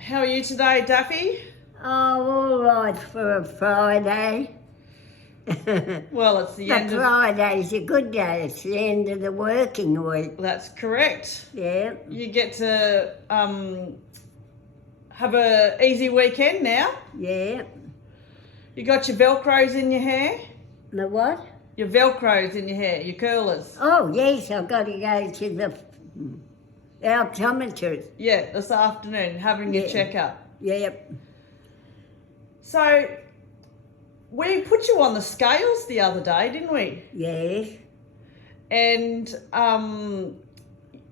How are you today, Daffy? Oh, all right for a Friday. Well, it's the But end of... Friday's a good day. It's the end of the working week. That's correct. Yeah, You get to have a easy weekend now. yeah. You got your Velcros in your hair? The what? Your Velcros in your hair, your curlers. Oh, yes, I've got to go to the optometrist. Yeah, this afternoon, having your Yeah. checkup. Yep. So, we put you on the scales the other day, didn't we? Yes. And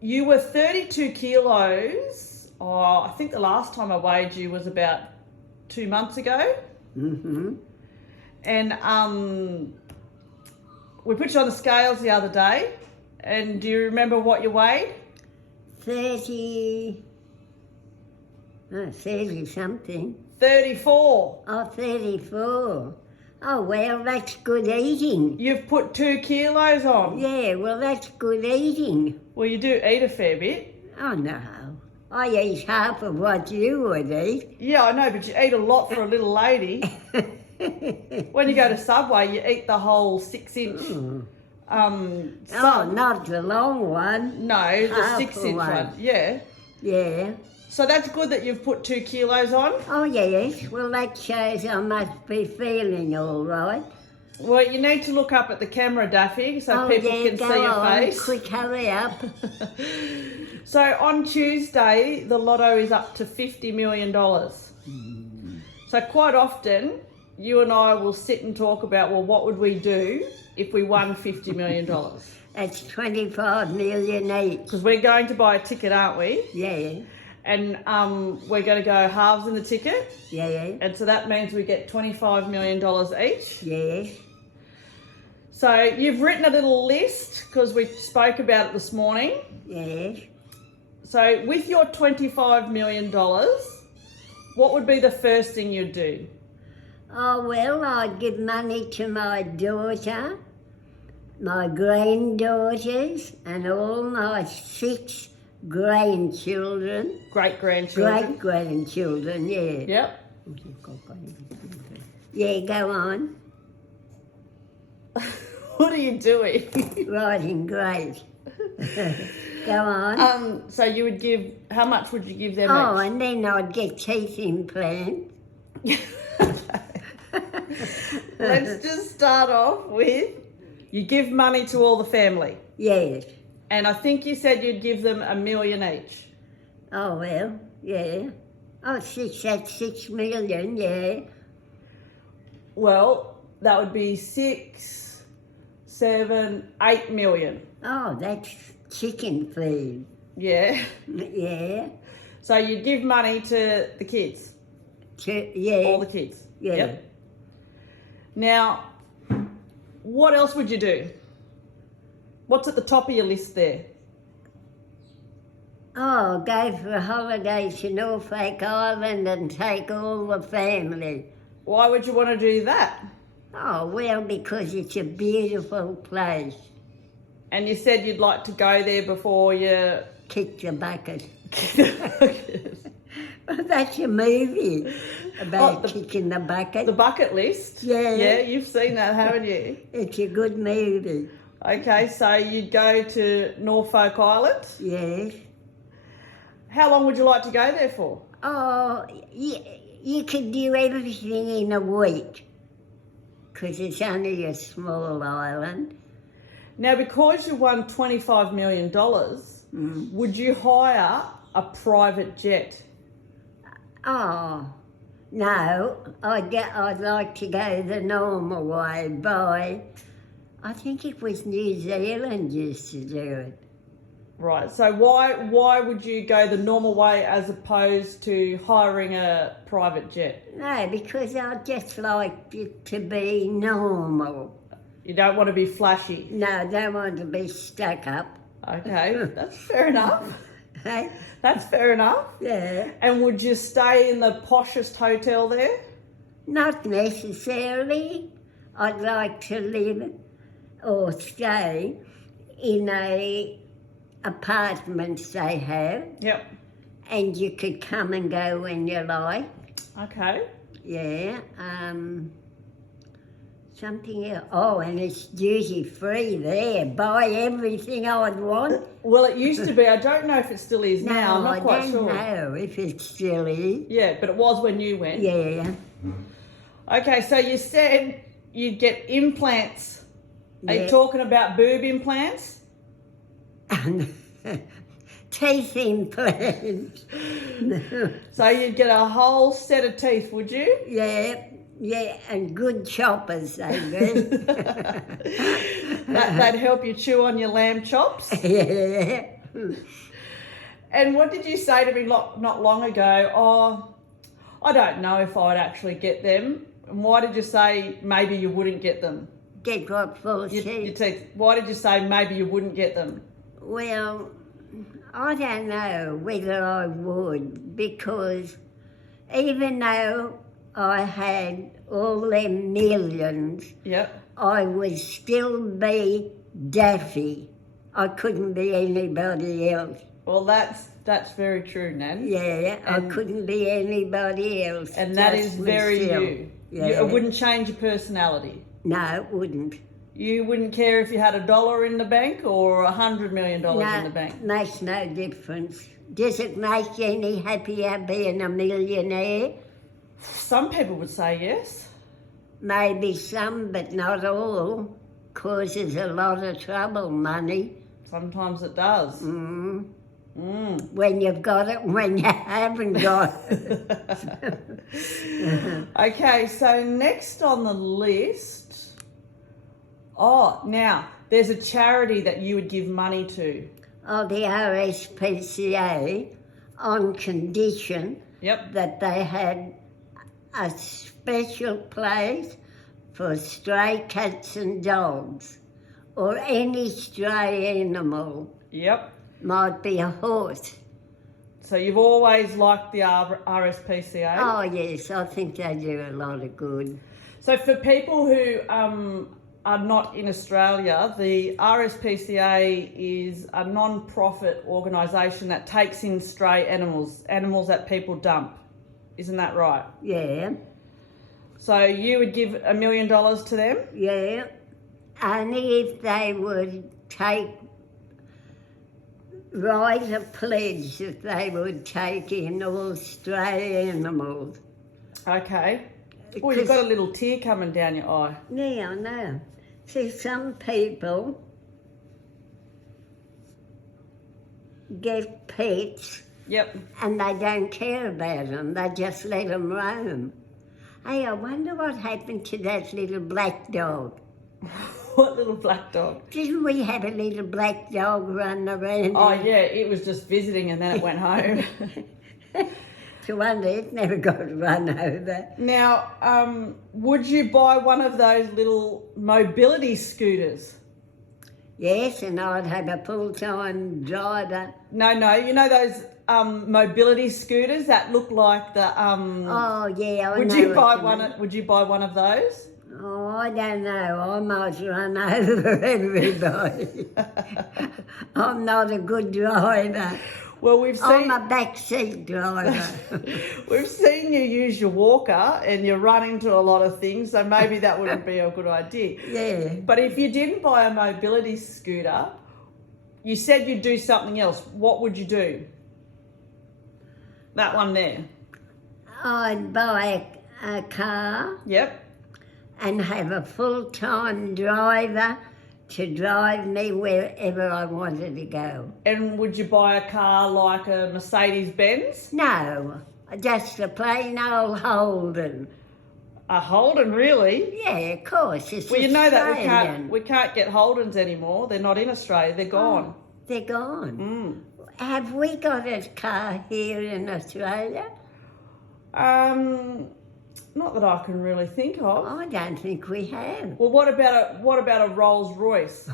you were 32 kilos. Oh, I think the last time I weighed you was about 2 months ago. Mm-hmm. And we put you on the scales the other day. And do you remember what you weighed? 30 something. 34. Oh, 34. Oh, well, that's good eating. You've put 2 kilos on. Yeah, well, that's good eating. Well, you do eat a fair bit. Oh, no. I eat half of what you would eat. Yeah, I know, but you eat a lot for a little lady. When you go to Subway, you eat the whole 6-inch. Oh, not the long one. No, the half 6-inch one. one. Yeah. Yeah. So that's good that you've put 2 kilos on. Oh, yes. Well, that shows I must be feeling all right. Well, you need to look up at the camera, Daffy, so people yeah, can go see your on. face. Quick, hurry up. So on Tuesday, the lotto is up to $50 million. So quite often, you and I will sit and talk about, well, what would we do if we won $50 million? That's 25 million each. Because we're going to buy a ticket, aren't we? Yeah. And we're going to go halves in the ticket. Yeah. And so that means we get $25 million each. Yes. So you've written a little list because we spoke about it this morning. Yes. So with your $25 million, what would be the first thing you'd do? Oh, well, I'd give money to my daughter, my granddaughters, and all my 6 grandchildren. Great-grandchildren. Great-grandchildren, yeah. Yep. Yeah, go on. What are you doing? Writing great. Go on. So you would give, how much would you give them Oh, each? and then I'd get teeth implants. Let's just start off with, you give money to all the family. Yes. And I think you said you'd give them $1 million each. Oh, well, yeah. Oh, that's 6 million, yeah. Well, that would be 6, 7, 8 million. Oh, that's chicken feed. Yeah. Yeah. So you'd give money to the kids, Yeah. all the kids. Yeah. Yep. Now, what else would you do? What's at the top of your list there? Oh, go for a holiday to Norfolk Island and take all the family. Why would you want to do that? Oh, well, because it's a beautiful place. And you said you'd like to go there before you... Kick the bucket. That's a movie about kicking the bucket. The bucket list? Yeah. Yeah, you've seen that, haven't you? It's a good movie. Okay, so you'd go to Norfolk Island. Yes. How long would you like to go there for? Oh, you could do everything in a week because it's only a small island. Now, because you won $25 million, would you hire a private jet? Oh, no, I'd like to go the normal way by, I think it was New Zealand used to do it. Right, so why would you go the normal way as opposed to hiring a private jet? No, because I'd just like it to be normal. You don't want to be flashy? No, I don't want to be stuck up. Okay, that's fair enough. Hey? That's fair enough. Yeah. And would you stay in the poshest hotel there? Not necessarily. I'd like to live or stay in a apartments they have, Yep. and you could come and go when you like. Okay. Yeah. Something else. Oh, and it's duty free there. Buy everything I'd want. Well, it used to be. I don't know if it still is now. I'm not quite sure. I don't know if it still is. Yeah, but it was when you went. Yeah. Okay, so you said you'd get implants. Are you Yeah. talking about boob implants? Teeth implants. So you'd get a whole set of teeth, would you? Yeah, and good choppers they be. That'd help you chew on your lamb chops. Yeah. And what did you say to me not long ago? Oh, I don't know if I'd actually get them. And why did you say maybe you wouldn't get them? Get what for, Your Chief? teeth. Why did you say maybe you wouldn't get them? Well, I don't know whether I would, because even though I had all them millions, Yep. I would still be Daffy. I couldn't be anybody else. Well, that's very true, Nan. Yeah, I And- couldn't be anybody else. And that is just very myself. you. Yeah. It wouldn't change your personality. No, it wouldn't. You wouldn't care if you had $1 in the bank or $100 million in the bank. Makes no difference. Does it make you any happier being a millionaire? Some people would say yes. Maybe some, but not all. Causes a lot of trouble, money. Sometimes it does. Mm. Mm. When you've got it, when you haven't got it. Okay, so next on the list. Oh, now there's a charity that you would give money to. Oh, the RSPCA, on condition Yep. that they had a special place for stray cats and dogs, or any stray animal. Yep. Might be a horse. So you've always liked the RSPCA. Oh yes, I think they do a lot of good. So for people who are not in Australia, the RSPCA is a non-profit organisation that takes in stray animals that people dump. Isn't that right? Yeah, So you would give $1 million to them? yeah. Only if they would write a pledge that they would take in all stray animals. Okay. Oh, you've got a little tear coming down your eye. Yeah, I know. See, some people get pets Yep. and they don't care about them. They just let them roam. Hey, I wonder what happened to that little black dog. What little black dog? Didn't we have a little black dog run around? Oh yeah, it was just visiting and then it went home. To wonder it never got run over. Now, would you buy one of those little mobility scooters? Yes, and I'd have a full-time driver. No, you know those mobility scooters that look like the Oh yeah, I Would know you what buy you one? mean. Would you buy one of those? Oh, I don't know. I might run over everybody. I'm not a good driver. Well, we've I'm seen a backseat driver. we've seen you use your walker and you run into a lot of things, so maybe that wouldn't be a good idea. Yeah. But if you didn't buy a mobility scooter, you said you'd do something else. What would you do? That one there. I'd buy a car Yep. and have a full-time driver to drive me wherever I wanted to go. And would you buy a car like a Mercedes Benz? No, just a plain old Holden. A Holden, really? Yeah, of course. It's Well, you know that Australian. we can't get Holdens anymore. They're not in Australia. They're gone. They're gone. Mm. Have we got a car here in Australia? Not that I can really think of. I don't think we have. Well, what about a Rolls Royce?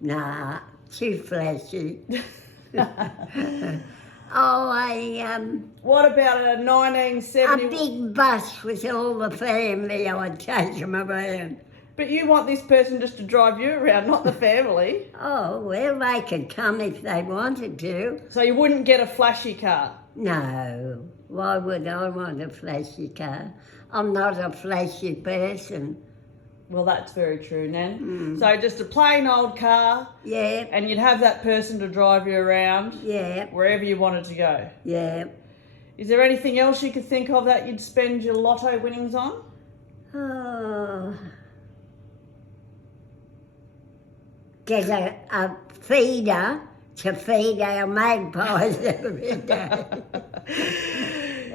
Nah, too flashy. Oh, What about a a 1970? big bus with all the family. I'd take them around. But you want this person just to drive you around, not the family. Oh, well, they could come if they wanted to. So you wouldn't get a flashy car. No. Why would I want a flashy car? I'm not a flashy person. Well, that's very true, Nan. So just a plain old car, Yeah, and you'd have that person to drive you around yeah, wherever you wanted to go. yeah. Is there anything else you could think of that you'd spend your lotto winnings on? Oh. Get a feeder to feed our magpies every day.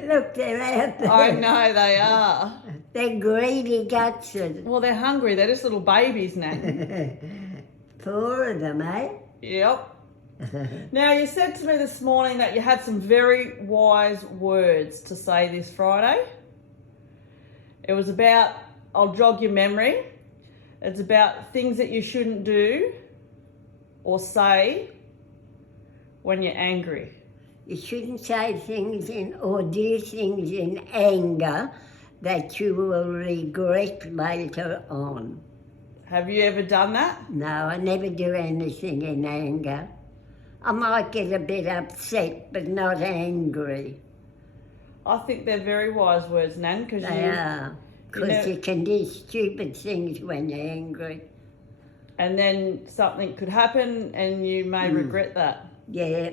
Look, they're out there. I know they are. They're greedy gutses. Well, they're hungry. They're just little babies, Nan. 4 of them, eh? Yep. Now, you said to me this morning that you had some very wise words to say this Friday. It was about, I'll jog your memory, it's about things that you shouldn't do or say when you're angry. You shouldn't say things or do things in anger that you will regret later on. Have you ever done that? No, I never do anything in anger. I might get a bit upset, but not angry. I think they're very wise words, Nan, because They are. Because you can do stupid things when you're angry. and then something could happen and you may regret that. Yeah,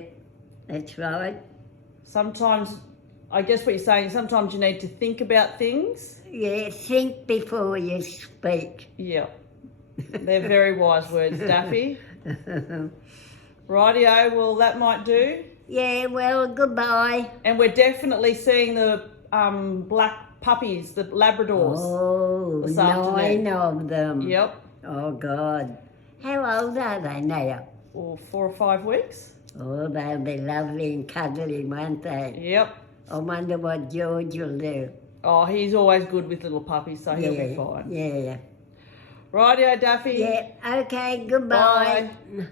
that's right. Sometimes, I guess what you're saying, sometimes you need to think about things. Yeah, think before you speak. Yeah. They're very wise words, Daffy. Rightio, well, that might do. Yeah, well, goodbye. And we're definitely seeing the black puppies, the Labradors. Oh, this 9 afternoon. of them. Yep. Oh, God. How old are they now? Or 4 or 5 weeks. Oh, they'll be lovely and cuddly, won't they? Yep. I wonder what George will do. Oh, he's always good with little puppies, so he'll be fine. Yeah. Rightio, Daffy. Yeah, okay, goodbye. Bye.